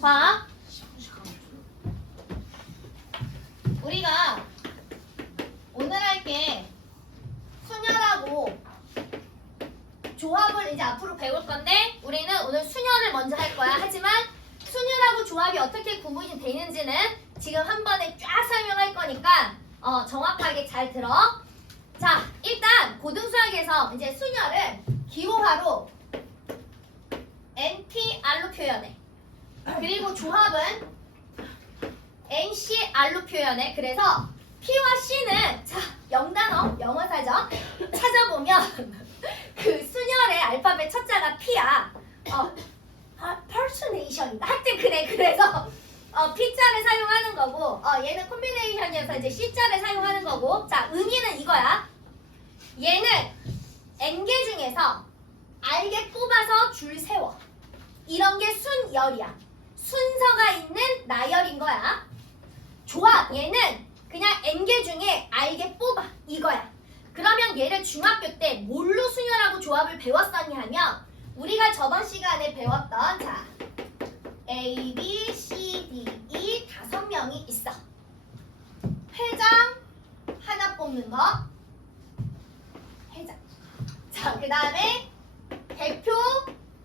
봐. 우리가 오늘 할 게 순열하고 조합을 이제 앞으로 배울 건데 우리는 오늘 순열을 먼저 할 거야. 하지만 순열하고 조합이 어떻게 구분이 되는지는 지금 한 번에 쫙 설명할 거니까 정확하게 잘 들어. 자, 일단 고등수학에서 이제 순열을 기호화로 NTR로 표현해. 그리고 조합은 NCR로 표현해. 그래서 P와 C는 자, 영단어, 영어사전 찾아보면 그 순열의 알파벳 첫 자가 P야. persuasion이다. 하여튼 그래. 그래서 P자를 사용하는 거고 얘는 콤비네이션이어서 이제 C자를 사용하는 거고. 자, 의미는 이거야. 얘는 N개 중에서 알게 뽑아서 줄 세워. 이런 게 순열이야. 순서가 있는 나열인 거야. 조합, 얘는 그냥 N개 중에 알게 뽑아. 이거야. 그러면 얘를 중학교 때 뭘로 순열하고 조합을 배웠었냐 하면 우리가 저번 시간에 배웠던 자 A, B, C, D, E 5명이 있어. 회장 하나 뽑는 거. 회장. 자, 그 다음에 대표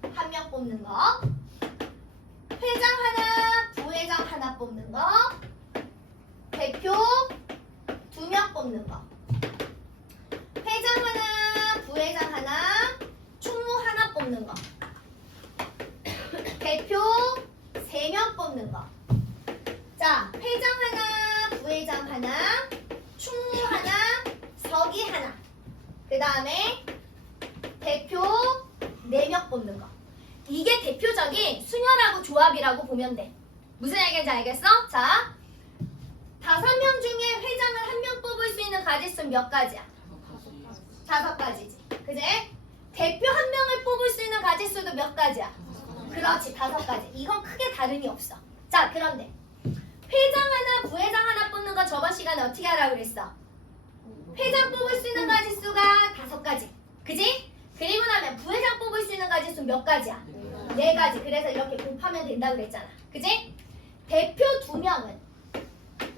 1명 뽑는 거. 회장 하나, 부회장 하나 뽑는 거. 대표 2명 뽑는 거. 회장 하나, 부회장 하나, 총무 하나 뽑는 거. 대표 3명 뽑는 거. 자, 회장 하나, 부회장 하나, 총무 하나, 서기 하나. 그 다음에 대표 4명 뽑는 거. 이게 대표적인 순열하고 조합이라고 보면 돼. 무슨 얘기인지 알겠어? 자, 5명 중에 회장을 1명 뽑을 수 있는 가지수는 몇 가지야? 5가지지. 그지? 대표 1명을 뽑을 수 있는 가지수도 몇 가지야? 그렇지, 5가지. 이건 크게 다름이 없어. 자, 그런데 회장 하나, 부회장 하나 뽑는 거 저번 시간에 어떻게 하라고 그랬어? 회장 뽑을 수 있는 가지수가 5가지. 그지? 그리고 나면 부회장 뽑을 수 있는 가지수 몇 가지야? 4가지. 그래서 이렇게 곱하면 된다고 그랬잖아. 그지? 대표 2명은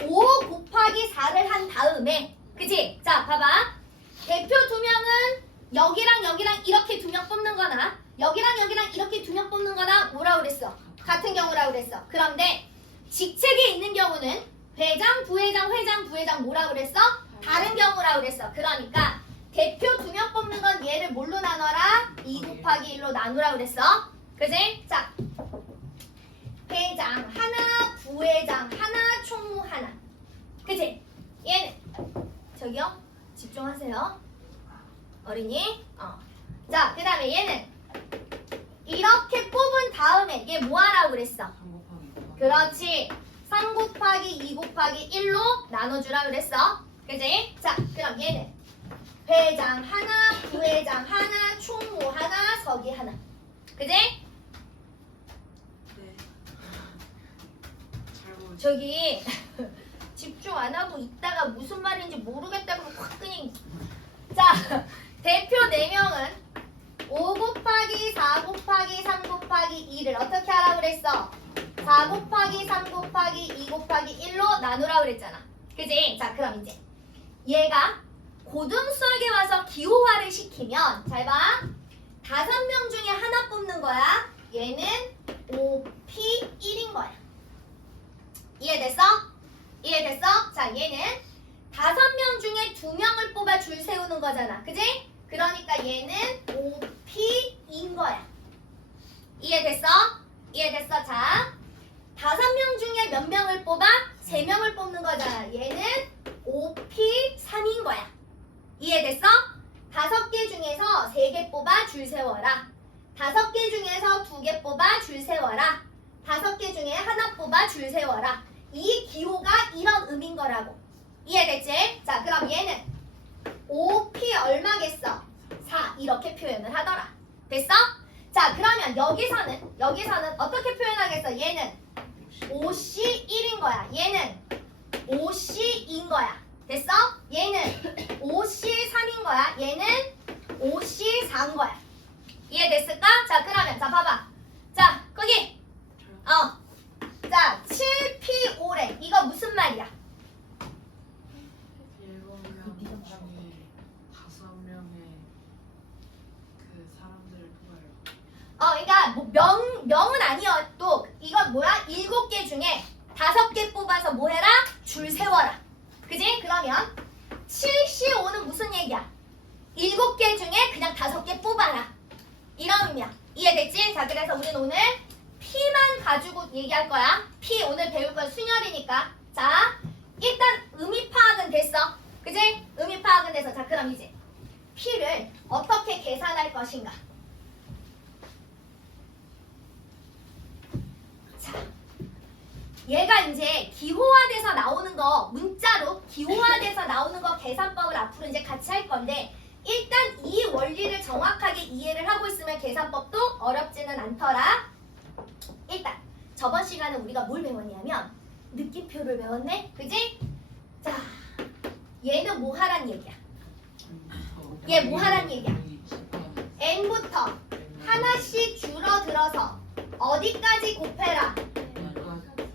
5 곱하기 4를 한 다음에, 그지? 자, 봐봐. 대표 2명은 여기랑 여기랑 이렇게 2명 뽑는 거나 여기랑 여기랑 이렇게 2명 뽑는 거나 뭐라고 그랬어? 같은 경우라고 그랬어. 그런데 직책에 있는 경우는 회장, 부회장, 회장, 부회장 뭐라고 그랬어? 다른 경우라고 그랬어. 그러니까 대표 2명 뽑는 건 얘를 뭘로 나눠라? 2 곱하기 1로 나누라고 그랬어. 그지? 자, 회장 하나, 부회장 하나, 총무 하나. 그치? 얘는 저기요? 집중하세요. 어린이. 자, 그 다음에 얘는 이렇게 뽑은 다음에 얘 뭐 하라고 그랬어? 그렇지. 3 곱하기 2 곱하기 1로 나눠주라고 그랬어. 그치? 자, 그럼 얘는 회장 하나, 부회장 하나, 총무 하나, 서기 하나. 그치? 저기 집중 안 하고 있다가 무슨 말인지 모르겠다고 확 그냥. 자, 대표 4명은 5 곱하기 4 곱하기 3 곱하기 2를 어떻게 하라고 그랬어? 4 곱하기 3 곱하기 2 곱하기 1로 나누라고 그랬잖아. 그지? 자, 그럼 이제 얘가 고등수학에 와서 기호화를 시키면 잘 봐. 5명 중에 하나 뽑는 거야. 얘는 5P1인 거야. 이해됐어? 이해됐어? 자, 얘는 5명 중에 2명을 뽑아 줄 세우는 거잖아. 그지? 그러니까 얘는 5P인 거야. 이해됐어? 이해됐어? 자, 5명 중에 몇 명을 뽑아? 3명을 뽑는 거잖아. 얘는 5P3인 거야. 이해됐어? 5개 중에서 3개 뽑아 줄 세워라. 5개 중에서 2개 뽑아 줄 세워라. 5개 중에 하나 뽑아 줄 세워라. 이 기호가 이런 의미인 거라고. 이해됐지? 자, 그럼 얘는 5P 얼마겠어? 4 이렇게 표현을 하더라. 됐어? 자, 그러면 여기서는 어떻게 표현하겠어? 얘는 5C1인 거야. 얘는 5C2인 거야. 됐어? 얘는 5C3인 거야. 얘는 5C4인 거야. 이해됐을까? 자, 그러면 자 봐봐. 자, 거기 얘 이거 무슨 말이야? 7명 중에 5명의 그 사람들을 뽑아요. 그러니까 뭐 명은 아니어도 이건 뭐야? 7개 중에 5개 뽑아서 뭐 해라? 줄 세워라. 그지? 그러면 7C5는 무슨 얘기야? 7개 중에 그냥 5개 뽑아라. 이런 의미야. 이해됐지? 자, 그래서 우리는 오늘 P만 가지고 얘기할 거야. P 오늘 배울 건 순열이니까. 자, 일단 의미 파악은 됐어. 그지? 의미 파악은 돼서. 자, 그럼 이제 P를 어떻게 계산할 것인가? 자, 얘가 이제 기호화돼서 나오는 거, 문자로 기호화돼서 나오는 거 계산법을 앞으로 이제 같이 할 건데, 일단 이 원리를 정확하게 이해를 하고 있으면 계산법도 어렵지는 않더라. 일단 저번 시간에 우리가 뭘 배웠냐면 느낌표를 배웠네? 그지? 자, 얘는 뭐 하란 얘기야? 얘 뭐 하란 얘기야? n부터 하나씩 줄어들어서 어디까지 곱해라?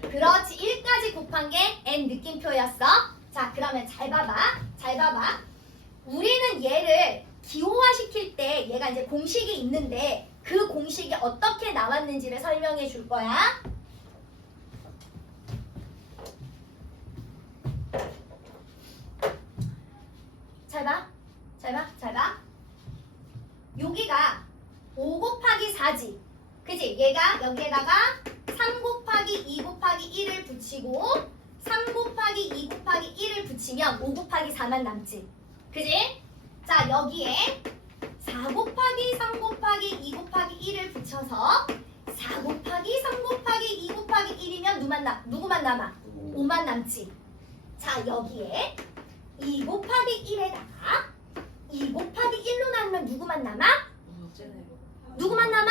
그렇지, 1까지 곱한 게 n 느낌표였어. 자, 그러면 잘 봐봐. 잘 봐봐. 우리는 얘를 기호화시킬 때 얘가 이제 공식이 있는데 그 공식이 어떻게 나왔는지를 설명해 줄 거야. 잘 봐. 잘 봐. 잘 봐. 여기가 5 곱하기 4지. 그지? 얘가 여기에다가 3 곱하기 2 곱하기 1을 붙이고 3 곱하기 2 곱하기 1을 붙이면 5 곱하기 4만 남지. 그지? 자, 여기에 4 곱하기 3 곱하기 2 곱하기 1을 붙여서 4 곱하기 3 곱하기 2 곱하기 1이면 누구만 남아? 5만 남지. 자, 여기에 2 곱하기 1에다가 2 곱하기 1로 나누면 누구만 남아? 누구만 남아?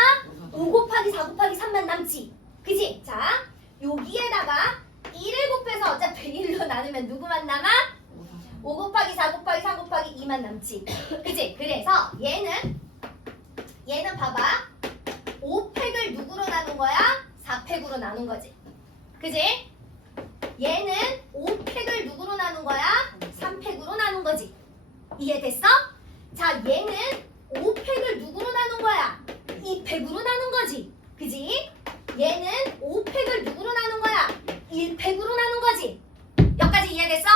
5 곱하기 4 곱하기 3만 남지. 그지? 자, 여기에다가 1을 곱해서 어차피 1로 나누면 누구만 남아? 5 곱하기 4 곱하기 3 곱하기 2만 남지. 그치? 그래서 얘는 봐봐. 5팩을 누구로 나눈 거야? 4팩으로 나눈 거지. 그치? 얘는 5팩을 누구로 나눈 거야? 3팩으로 나눈 거지. 이해됐어? 자, 얘는 5팩을 누구로 나눈 거야? 2팩으로 나눈 거지. 그지? 얘는 5팩을 누구로 나눈 거야? 1팩으로 나눈 거지. 여기까지 이해됐어?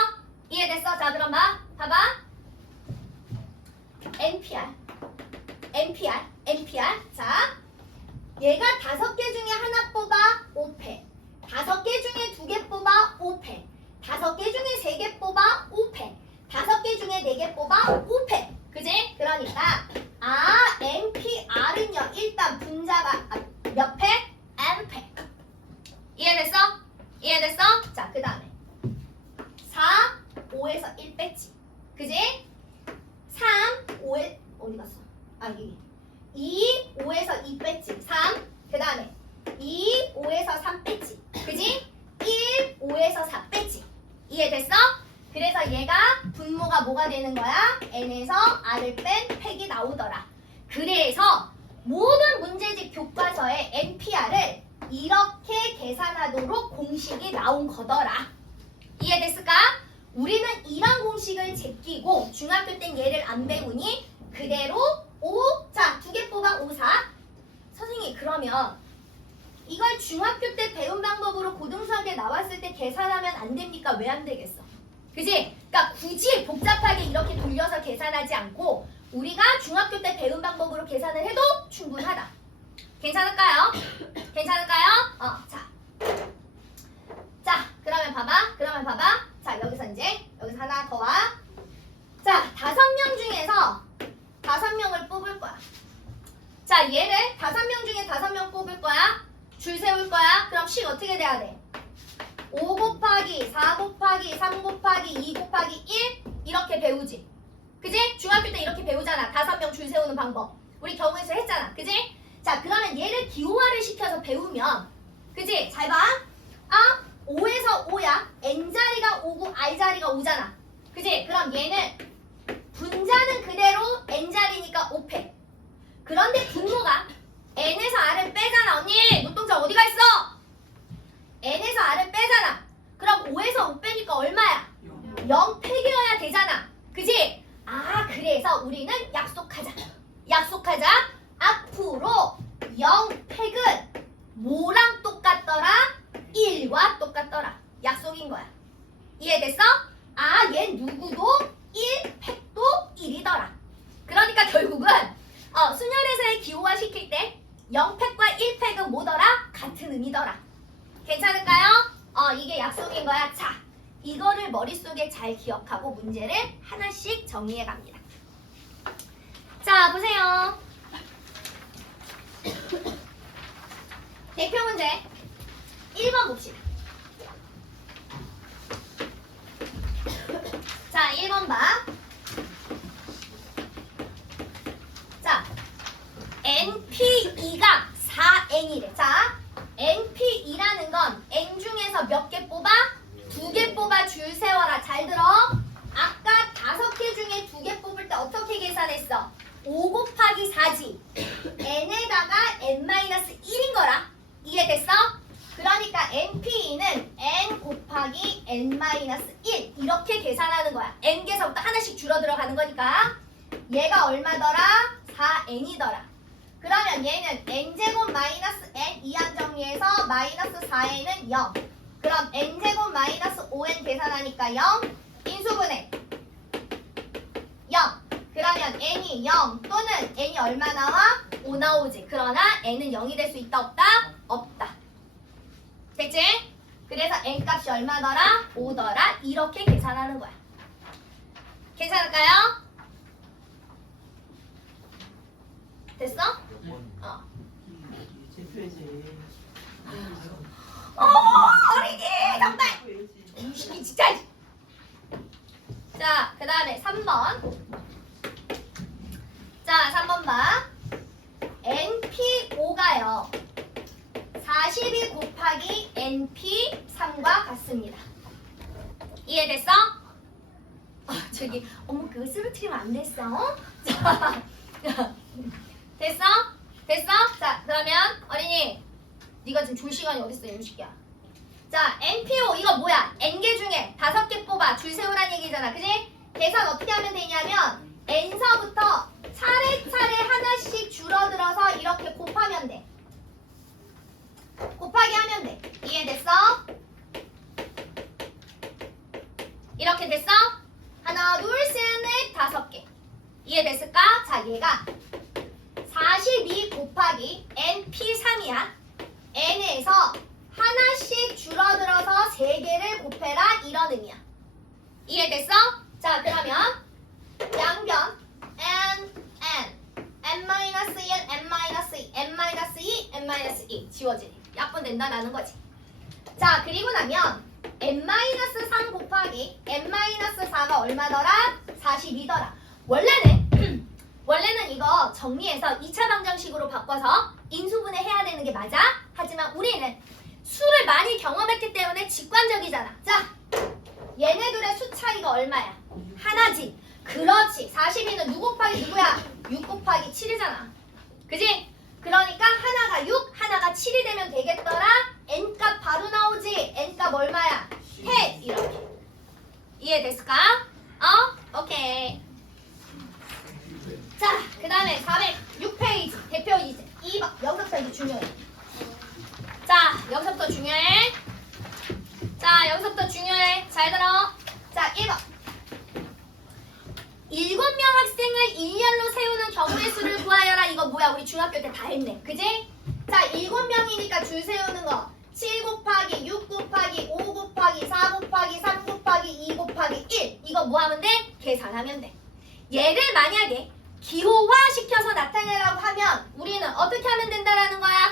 이해됐어? 자, 그럼 봐봐. NPR. 자, 얘가 5개 중에 하나 뽑아 5팩. 5개 중에 2개 뽑아 5팩. 5개 중에 3개 뽑아 5팩. 5개 중에 4개 뽑아 5팩. 그지? 그러니까 NPR은요, 일단 분자가 몇 팩? N팩. 이해됐어? 이해됐어? 자, 그 다음에 4, 5에서 1 뺐지. 그지? 3, 5에 어디 갔어? 여기. 2, 5에서 2 뺐지. 3. 그 다음에 2, 5에서 3 뺐지. 그지? 1, 5에서 4 뺐지. 이해됐어? 그래서 얘가 분모가 뭐가 되는 거야? n에서 r을 뺀 팩이 나오더라. 그래서 모든 문제집 교과서에 NPR을 이렇게 계산하도록 공식이 나온 거더라. 이해됐을까? 우리는 이런 공식을 제끼고 중학교 땐 얘를 안 배우니 그대로 5, 자, 2개 뽑아 5, 4. 선생님, 그러면 이걸 중학교 때 배운 방법으로 고등수학에 나왔을 때 계산하면 안 됩니까? 왜 안 되겠어? 그지? 그러니까 굳이 복잡하게 이렇게 돌려서 계산하지 않고 우리가 중학교 때 배운 방법으로 계산을 해도 충분하다. 괜찮을까요? 괜찮을까요? 자, 그러면 봐봐. 자, 여기서 하나 더 와. 자, 5명 중에서 5명을 뽑을 거야. 자, 얘를 5명 중에 5명 뽑을 거야. 줄 세울 거야. 그럼 식 어떻게 돼야 돼? 5 곱하기 4 곱하기 3 곱하기 2 곱하기 1 이렇게 배우지. 그지? 중학교 때 이렇게 배우잖아. 5명 줄 세우는 방법. 우리 경우에서 했잖아. 그지? 자, 그러면 얘를 기호화를 시켜서 배우면, 그지? 잘 봐. 5에서 5야. n자리가 5고 r자리가 5잖아. 그지? 그럼 얘는 분자는 그대로 n자리니까 5팩. 그런데 분모가 n에서 r을 빼잖아. 언니, 눈동자 어디가 있어? n에서 r을 빼잖아. 그럼 그지? 아, 그래서 우리는 약속하자. 앞으로 0팩은 뭐랑 똑같더라? 1과 똑같더라. 약속인 거야. 이해됐어? 아, 얘 누구도 1팩도 1이더라. 그러니까 결국은 순열에서의 기호화 시킬 때 0팩과 1팩은 뭐더라? 같은 의미더라. 괜찮을까요? 이게 약속인 거야. 자, 이거를 머릿속에 잘 기억하고 문제를 하나씩 정리해 갑니다. 자, 보세요. 대표 문제 1번 봅시다. 자, 1번 봐. 자, NP2가 4N이래. 자, NP2라는 건 N 중에서 몇 개 뽑아? 2개 뽑아 줄 세워라. 잘 들어. 아까 5개 중에 2개 뽑을 때 어떻게 계산했어? 5 곱하기 4지. N에다가 N-1인 거라. 이해됐어? 그러니까 NP2는 N 곱하기 N-1 이렇게 계산하는 거야. N개서부터 하나씩 줄어들어 가는 거니까. 얘가 얼마더라? 4N이더라. 그러면 얘는 N제곱 마이너스 N 이항 정리해서 마이너스 4N은 0. 그럼 N제곱 마이너스 5N 계산하니까 0. 인수분해 0. 그러면 N이 0 또는 N이 얼마 나와? 5 나오지. 그러나 N은 0이 될 수 있다 없다? 없다. 됐지? 그래서 N 값이 얼마더라? 5더라. 이렇게 계산하는 거야. 괜찮을까요? 됐어? 어린이 정말 이 진짜. 자, 그 다음에 3번. 자, 3번 봐. NP5가요 42 곱하기 NP3과 같습니다. 이해됐어? 저기 그거 쓰러뜨리면 안 됐어. 자, 됐어? 자, 그러면 어린이 네가 지금 줄 시간이 어딨어, 임식이야. 자, NP5 이거 뭐야? N개 중에 5개 뽑아 줄 세우란 얘기잖아. 그지? 계산 어떻게 하면 되냐면 N서부터 차례차례 하나씩 줄어들어서 이렇게 곱하면 돼. 곱하기 하면 돼. 이해됐어? 이렇게 됐어? 하나, 둘, 셋, 넷, 5개. 이해됐을까? 자, 얘가 42 곱하기 NP3이야. N에서 하나씩 줄어들어서 3개를 곱해라. 이런 의미야. 이해됐어? 자, 그러면 양변 N-N N-1, N-2, N-2, N-2 지워지니 약분된다라는 거지. 자, 그리고 나면 N-3 곱하기 N-4가 얼마더라? 42더라. 원래는 이거 정리해서 2차 방정식으로 바꿔서 인수분해 해야 되는 게 맞아. 하지만 우리는 수를 많이 경험했기 때문에 직관적이잖아. 자, 얘네들의 수 차이가 얼마야? 하나지. 그렇지. 42는 누구 곱하기 누구야? 6 곱하기 7이잖아. 그지? 그러니까 하나가 6, 하나가 7이 되면 되겠더라. N값 바로 나오지. N값 얼마야? 해. 이렇게. 이해됐을까? 오케이. 자, 그 다음에 406페이지 대표 이제 2번. 여기서부터 이제 중요해. 자, 여기서부터 중요해. 잘 들어. 자, 1번. 7명 학생을 1년로 세우는 경우의 수를 구하여라. 이거 뭐야? 우리 중학교 때 다 했네. 그지? 자, 7명이니까 줄 세우는 거 7 곱하기 6 곱하기 5 곱하기 4 곱하기 3 곱하기 2 곱하기 1. 이거 뭐 하면 돼? 계산하면 돼. 얘를 만약에 기호화 시켜서 나타내라고 하면 우리는 어떻게 하면 된다라는 거야?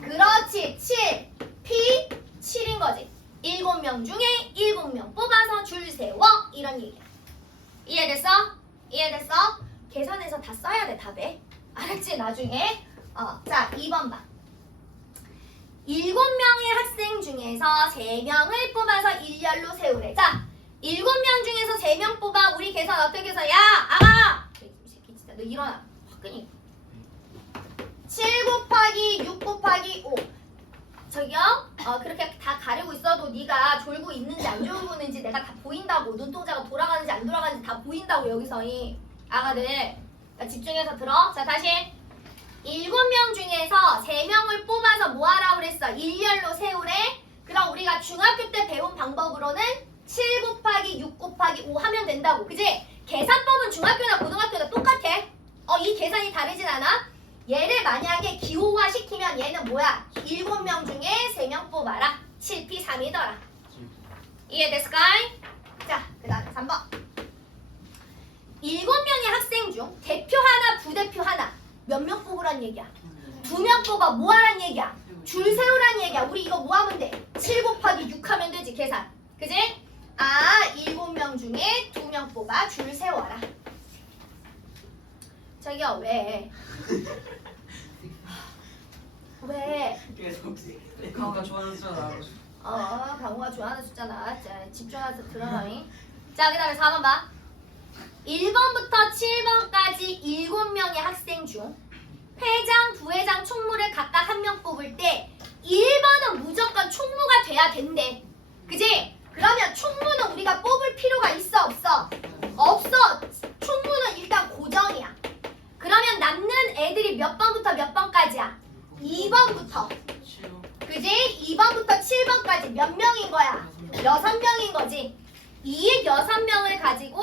그렇지. 7 P 7인 거지. 7명 중에 7명 뽑아서 줄 세워. 이런 얘기야. 이해됐어? 계산해서 다 써야 돼, 답에. 알았지? 나중에. 자, 2번 봐. 7명의 학생 중에서 3명을 뽑아서 일렬로 세우래. 자, 7명 중에서 3명 뽑아. 우리 계산 어떻게 해서? 야, 아가! 이 새끼 진짜 너 일어나. 화끈히. 7 곱하기 6 곱하기 5. 저기요? 그렇게 다 가리고 있어도 네가 졸고 있는지 안 졸고 있는지 내가 다 보인다고. 눈동자가 돌아가는지 안 돌아가는지 다 보인다고. 여기서 이 아가들 집중해서 들어. 자 다시 7명 중에서 3명을 뽑아서 뭐 하라고 그랬어? 일렬로 세우래. 그럼 우리가 중학교 때 배운 방법으로는 7 곱하기 6 곱하기 5 하면 된다고. 그지? 계산법은 중학교나 고등학교나 똑같아. 이 계산이 다르진 않아. 얘를 만약에 기호화 시키면 얘는 뭐야? 7명 중에 3명 뽑아라. 7P 3이더라. 이해됐을까이? 자, 그 다음에 3번. 7명의 학생 중 대표 하나, 부대표 하나. 몇 명 뽑으란 얘기야? 2명 뽑아. 뭐 하란 얘기야? 줄 세우란 얘기야. 우리 이거 뭐 하면 돼? 7 곱하기 6 하면 되지, 계산. 그지? 7명 중에 2명 뽑아. 줄 세워라. 저기요, 왜? 왜? 강호가 좋아하는 숫자 나와가지고. 강호가 좋아하는 숫자나. 자, 집중해서 들어라잉. 자, 그 다음에 4번 봐. 1번부터 7번까지 7명의 학생 중 회장, 부회장, 총무를 각각 1명 뽑을 때 1번은 무조건 총무가 돼야 된대. 그지? 그러면 총무는 우리가 뽑을 필요가 있어, 없어? 없어. 총무는 일단 고정이야. 그러면 남는 애들이 몇 번부터 몇 번까지야? 2번부터. 그지? 2번부터 7번까지 몇 명인 거야? 6명인 거지. 이 6명을 가지고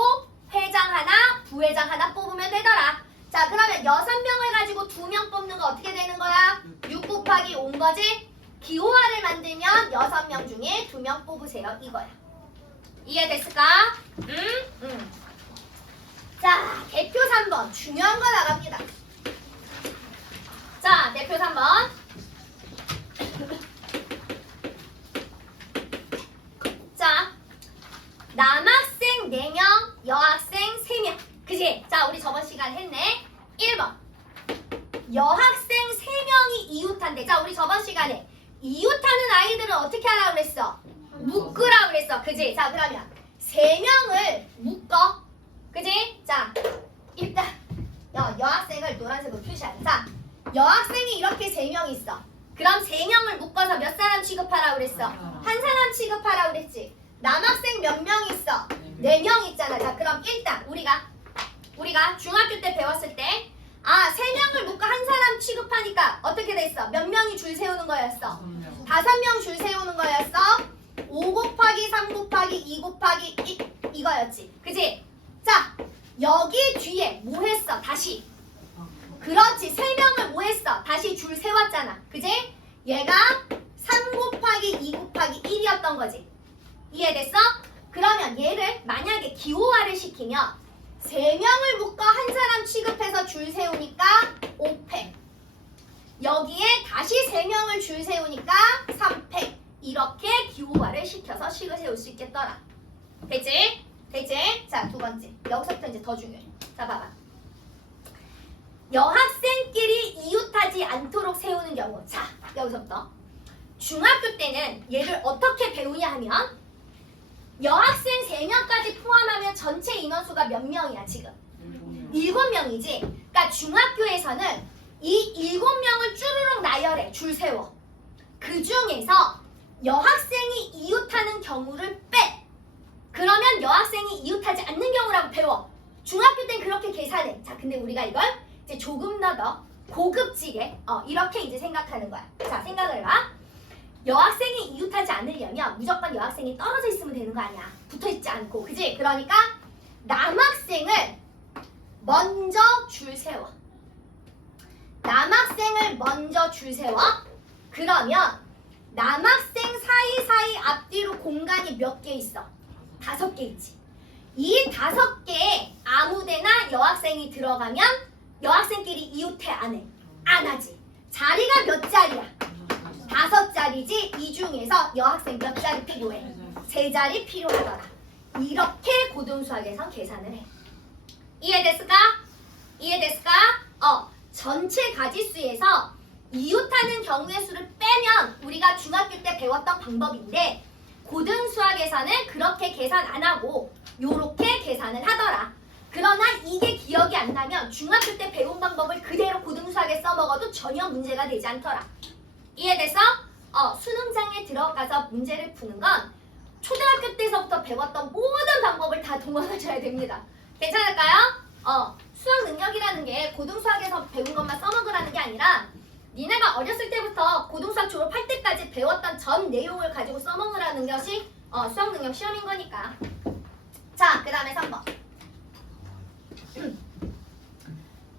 회장 하나, 부회장 하나 뽑으면 되더라. 자, 그러면 6명을 가지고 2명 뽑는 거 어떻게 되는 거야? 6 곱하기 5인 거지? 기호화를 만들면 6명 중에 2명 뽑으세요. 이거야. 이해됐을까? 자, 대표 3번. 중요한 거 나갑니다. 자, 대표 3번. 자, 남학생 4명, 여학생 3명. 그지? 자, 우리 저번 시간 했네. 1번. 여학생 3명이 이웃한데. 자, 우리 저번 시간에 이웃하는 아이들은 어떻게 하라고 그랬어? 묶으라고 그랬어. 그지? 자, 그러면 3명을 묶어. 그지? 자, 일단 여학생을 노란색으로 표시하자. 자, 여학생이 이렇게 3명 있어. 그럼 3명을 묶어서 몇 사람 취급하라고 그랬어? 한 사람 취급하라고 그랬지. 남학생 몇 명 있어? 4명 있잖아. 자, 그럼 일단 우리가 중학교 때 배웠을 때 3명을 묶어 한 사람 취급하니까 어떻게 됐어? 몇 명이 줄 세우는 거였어? 5명 줄 세우는 거였어? 5 곱하기 3 곱하기 2 곱하기 1 이거였지. 그지? 자, 여기 뒤에 뭐 했어? 다시. 그렇지. 3명을 뭐 했어? 다시 줄 세웠잖아. 그지? 얘가 3 곱하기 2 곱하기 1이었던 거지. 이해됐어? 그러면 얘를 만약에 기호화를 시키면 3명을 묶어 한 사람 취급해서 줄 세우니까 5패. 여기에 다시 3명을 줄 세우니까 3패. 이렇게 기호화를 시켜서 식을 세울 수 있겠더라. 됐지? 됐지? 자, 2번째. 여기서부터 이제 더 중요해. 자, 봐봐. 여학생끼리 이웃하지 않도록 세우는 경우. 자, 여기서부터. 중학교 때는 얘를 어떻게 배우냐 하면 여학생 3명까지 포함하면 전체 인원수가 몇 명이야 지금? 7명이지. 그러니까 중학교에서는 이 7명을 쭈루룩 나열해. 줄 세워. 그 중에서 여학생이 이웃하는 경우를 빼. 그러면 여학생이 이웃하지 않는 경우라고 배워. 중학교 땐 그렇게 계산해. 자, 근데 우리가 이걸 이제 조금 더 고급지게 이렇게 이제 생각하는 거야. 자, 생각을 해봐. 여학생이 이웃하지 않으려면 무조건 여학생이 떨어져 있으면 되는 거 아니야. 붙어있지 않고. 그지? 그러니까 남학생을 먼저 줄 세워. 남학생을 먼저 줄 세워. 그러면 남학생 사이사이 앞뒤로 공간이 몇 개 있어? 5개 있지. 이 5개에 아무데나 여학생이 들어가면 여학생끼리 이웃해 안 해? 안 하지. 자리가 몇 자리야? 5자리지. 이 중에서 여학생 몇 자리 필요해? 3자리 필요하더라. 이렇게 고등수학에서 계산을 해. 이해됐을까? 이해됐을까? 전체 가지수에서 이웃하는 경우의 수를 빼면 우리가 중학교 때 배웠던 방법인데 고등수학에서는 그렇게 계산 안 하고 요렇게 계산을 하더라. 그러나 이게 기억이 안 나면 중학교 때 배운 방법을 그대로 고등수학에 써먹어도 전혀 문제가 되지 않더라. 이해됐어? 수능장에 들어가서 문제를 푸는 건 초등학교 때서부터 배웠던 모든 방법을 다 동원하셔야 됩니다. 괜찮을까요? 수학 능력이라는 게 고등수학에서 배운 것만 써먹으라는 게 아니라 니네가 어렸을 때부터 고등수학 졸업할 때까지 배웠던 전 내용을 가지고 써먹으라는 것이 수학 능력 시험인 거니까. 자, 그 다음에 3번.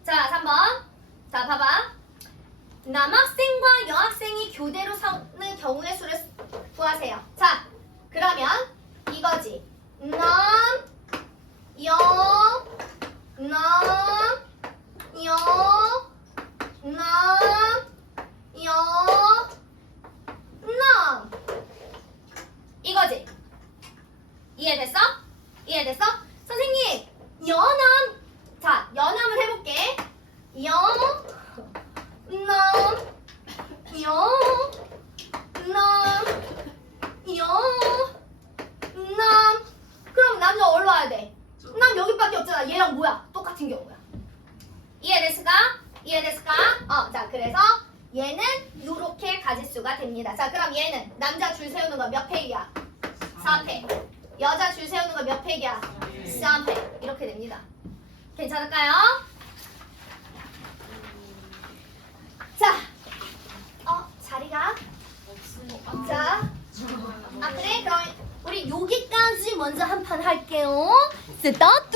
자, 3번. 자, 봐봐. 남학생과 여학생이 교대로 서는 경우의 수를 구하세요. 자, 그러면 이거지. 남, 여, 남, 여, 남, 여, 남. 이거지. 이해됐어? 이해됐어? 선생님, 여남. 자, 여남을 해볼게. 여, 남, 여, 남, 여, 남. 그럼 남자 어디로 와야 돼? 남 여기밖에 없잖아. 얘랑 뭐야? 똑같은 경우야. 이해됐을까? 이해됐을까? 자, 그래서 얘는 요렇게 가짓수가 됩니다. 자, 그럼 얘는 남자 줄 세우는 거 몇 페이지야? 4페. 여자 줄 세우는 거 몇 페이지야? 3페. 이렇게 됩니다. 괜찮을까요? 자, 자리가. 자, 그래? 그럼 우리 여기까지 먼저 한 판 할게요. 스타트!